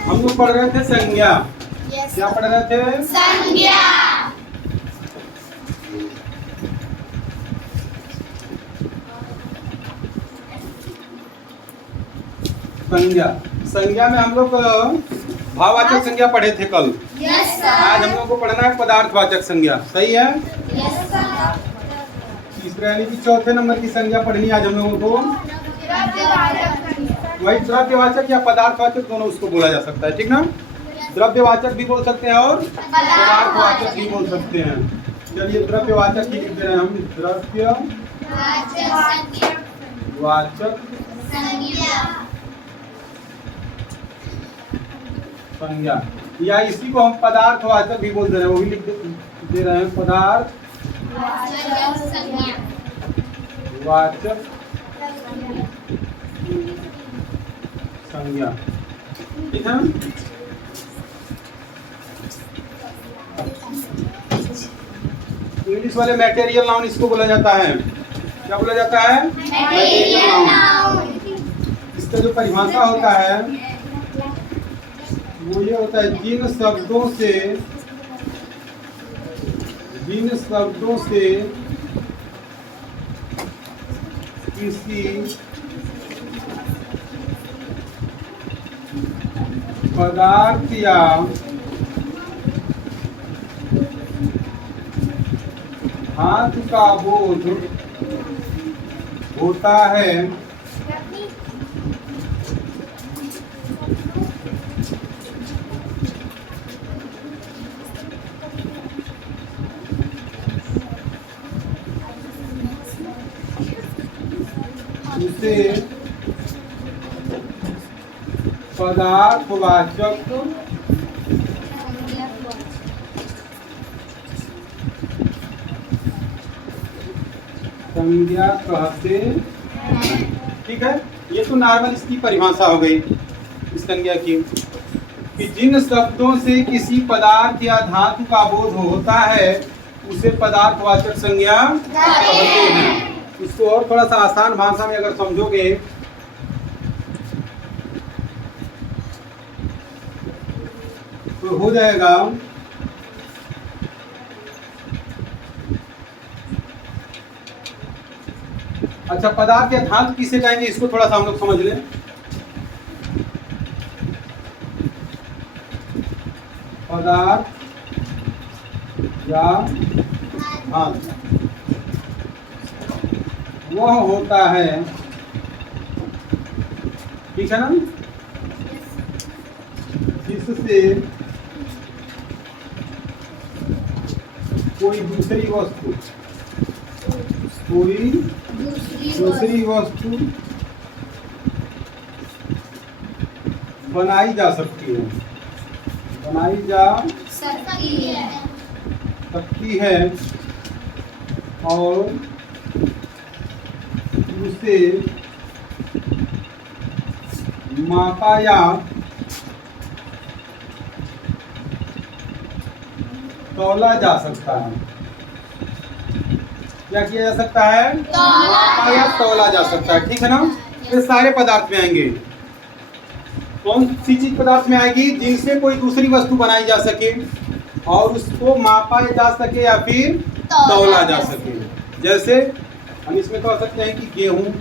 हम लोग पढ़ रहे थे संज्ञा। क्या पढ़ रहे थे? संज्ञा। संज्ञा संज्ञा में हम लोग भाववाचक संज्ञा पढ़े थे कल। Yes sir. आज हम लोग को पढ़ना है पदार्थवाचक संज्ञा। सही है? Yes sir. तीसरे यानी कि चौथे नंबर की संज्ञा पढ़नी है आज हम लोगों को। वही द्रव्यवाचक या पदार्थवाचक दोनों उसको बोला जा सकता है, ठीक ना? द्रव्यवाचक भी बोल सकते हैं और पदार्थवाचक भी बोल सकते हैं। चलिए द्रव्यवाचक ही लिख दे रहे हैं हम। द्रव्यवाचक संज्ञा या इसी को हम पदार्थवाचक भी बोल दे रहे हैं, वो भी लिख दे रहे हैं। पदार्थवाचक संज्ञा, ठीक है? इंग्लिश वाले मटेरियल नाउन इसको बोला जाता है। क्या बोला जाता है? Material noun. इसका जो परिभाषा होता है वो ये होता है, जिन शब्दों से किसी पदार्थ या धातु का बोध होता है उसे पदार्थवाचक संज्ञा कहते हैं। ठीक है, ये तो नॉर्मल इसकी परिभाषा हो गई इस संज्ञा की, कि जिन शब्दों से किसी पदार्थ या धातु का बोध होता है उसे पदार्थवाचक संज्ञा कहते हैं। इसको और थोड़ा सा आसान भाषा में अगर समझोगे तो हो जाएगा। अच्छा, पदार्थ या धातु किसे कहेंगे इसको थोड़ा सा हम लोग समझ लें। पदार्थ या धातु वह होता है, ठीक है ना, जिससे कोई दूसरी वस्तु बनाई जा सकती है और उसे मापा या तौला जा सकता है। क्या किया जा सकता है? मापा या तौला जा सकता है, ठीक है ना। ये सारे पदार्थ में आएंगे। कौन सी चीज पदार्थ में आएगी? जिनसे कोई दूसरी वस्तु बनाई जा सके और उसको मापा जा सके या फिर तौला जा सके। जैसे हम इसमें कह सकते हैं कि गेहूं,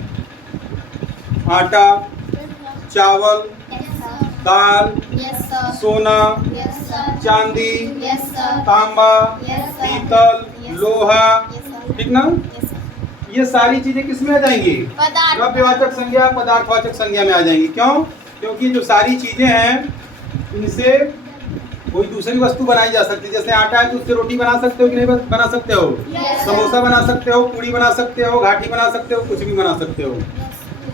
आटा, चावल, दाल, सोना, चांदी, तांबा, पीतल, लोहा, ठीक ना। ये सारी चीजें किस में आ जाएंगी? द्रव्यवाचक संज्ञा, पदार्थवाचक संज्ञा में आ जाएंगी। क्यों? क्योंकि जो सारी चीजें हैं इनसे कोई दूसरी वस्तु बनाई जा सकती है। जैसे आटा है तो उससे रोटी बना सकते हो कि नहीं बना सकते हो? समोसा बना सकते हो, पूड़ी बना सकते हो, घाटी बना सकते हो, कुछ भी बना सकते हो।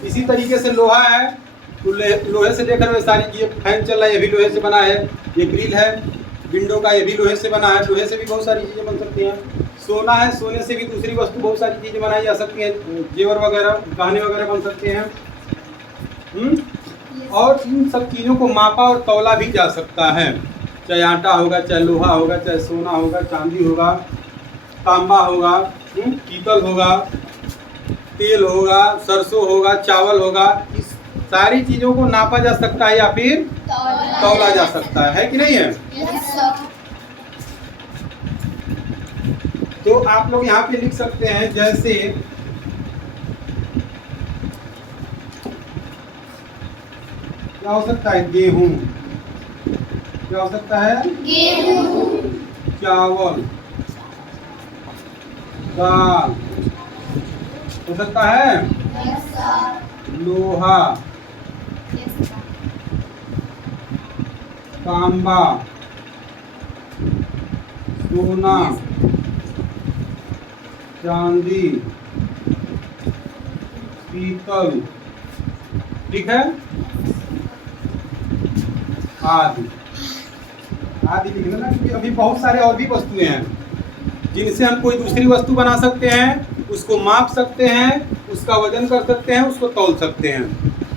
इसी तरीके से लोहा है तो लोहे से लेकर वे सारी, ये फैन चल रहा है ये भी लोहे से बना है, ये ग्रिल है विंडो का ये भी लोहे से बना है। लोहे से भी बहुत सारी चीजें बन सकती हैं। सोना है, सोने से भी दूसरी वस्तु बहुत सारी चीजें बनाई जा सकती हैं, जेवर वगैरह, गहने वगैरह बन सकते हैं। और इन सब चीज़ों को मापा और तौला भी जा सकता है। चाहे आटा होगा, चाहे लोहा होगा, चाहे सोना होगा, चांदी होगा, तांबा होगा, पीतल होगा, तेल होगा, सरसों होगा, चावल होगा। इस सारी चीज़ों को नापा जा सकता है या फिर तौला जा सकता है कि नहीं है? Yes, sir. तो आप लोग यहाँ पे लिख सकते हैं, जैसे क्या हो सकता है? गेहूं। क्या हो सकता है? गेहूं, चावल, दाल। हो सकता है? Yes, sir. लोहा, Yes, sir. तांबा, सोना, चांदी, पीतल। ठीक है? आदि आदि लिखना ना, क्योंकि अभी बहुत सारे और भी वस्तुएं हैं जिनसे हम कोई दूसरी वस्तु बना सकते हैं, उसको माप सकते हैं, उसका वजन कर सकते हैं, उसको तौल सकते हैं।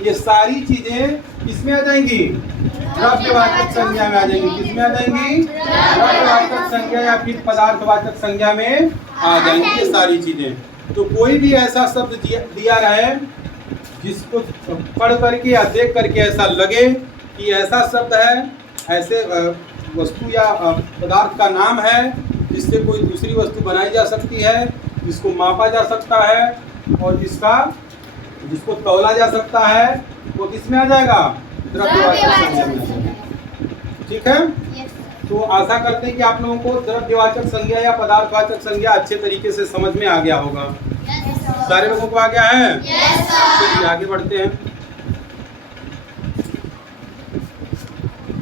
ये सारी चीजें किसमें आ जाएंगी? द्रव्यवाचक संज्ञा में आ जाएंगी। किसमें आ जाएंगी? द्रव्यवाचक संज्ञा या फिर पदार्थवाचक संज्ञा में आ जाएंगी ये सारी चीजें। तो कोई भी ऐसा शब्द दिया रहे जिसको पढ़ करके या देख करके ऐसा लगे कि ऐसा शब्द है, ऐसे वस्तु या पदार्थ का नाम है जिससे कोई दूसरी वस्तु बनाई जा सकती है, जिसको मापा जा सकता है और जिसको तौला जा सकता है, वो किसमें आ जाएगा? द्रव्यवाचक संज्ञा में आ जाएगा। ठीक है? Yes, sir. तो आशा करते हैं कि आप लोगों को द्रव्यवाचक संज्ञा या पदार्थवाचक संज्ञा अच्छे तरीके से समझ में आ गया होगा। Yes, sir. सारे लोगों को आ गया है? Yes, sir. चलिए आगे बढ़ते हैं।